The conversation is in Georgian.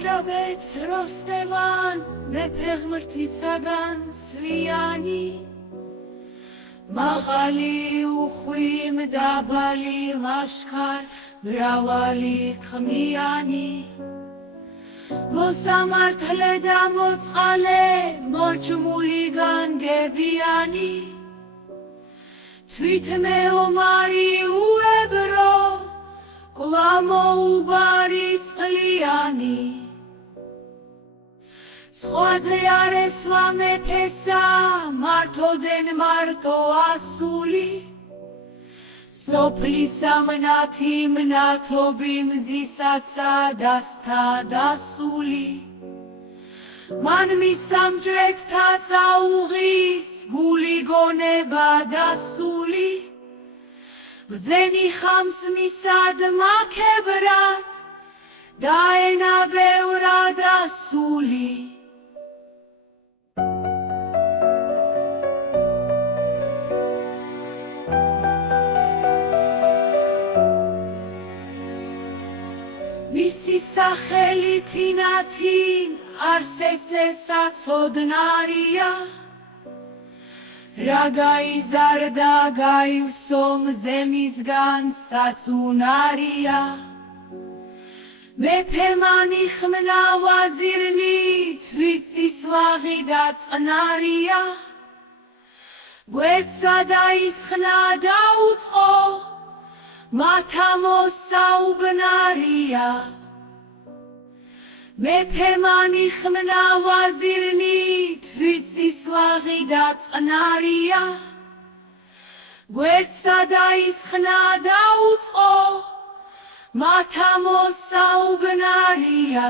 დედაბეც როსტევან მეფე ღმრთისაგან სვიანი მაღალი უხვი მდაბალი ლაშქარ მრავალი ხმიანი მოსამართლე და მოწყალე მორჭმული განგებიანი თვით მეომარი უებრო კვლავ მოუბარი წყლიანი სხვაზე არ ესვა მეფესა მართოდენ მარტო ასული სოფლისა მნათი მნათობი მზისაცა დასთა დასული მან მისთა მჭრეთთა წაუღის გული გონება დასული ბძენი ხამს მისად მაქებრად და ენა ბევრად ასული მისი სახელი თინათინ არს ესე საცოდნარია რა გაიზარდა გაივსო მზემისგან საწუნარია მეფე მან იხმნა ვაზირნით ვიცის ლაღი და წყნარია გვერდსა დაისხნა და უწყო მათა მოსაუბნარია მეფე მან იხმნა ვაზირნით ვიცის ლაღი და წყნარია გვერდსა დაისხნა და უწყო მათა მოსაუბნარია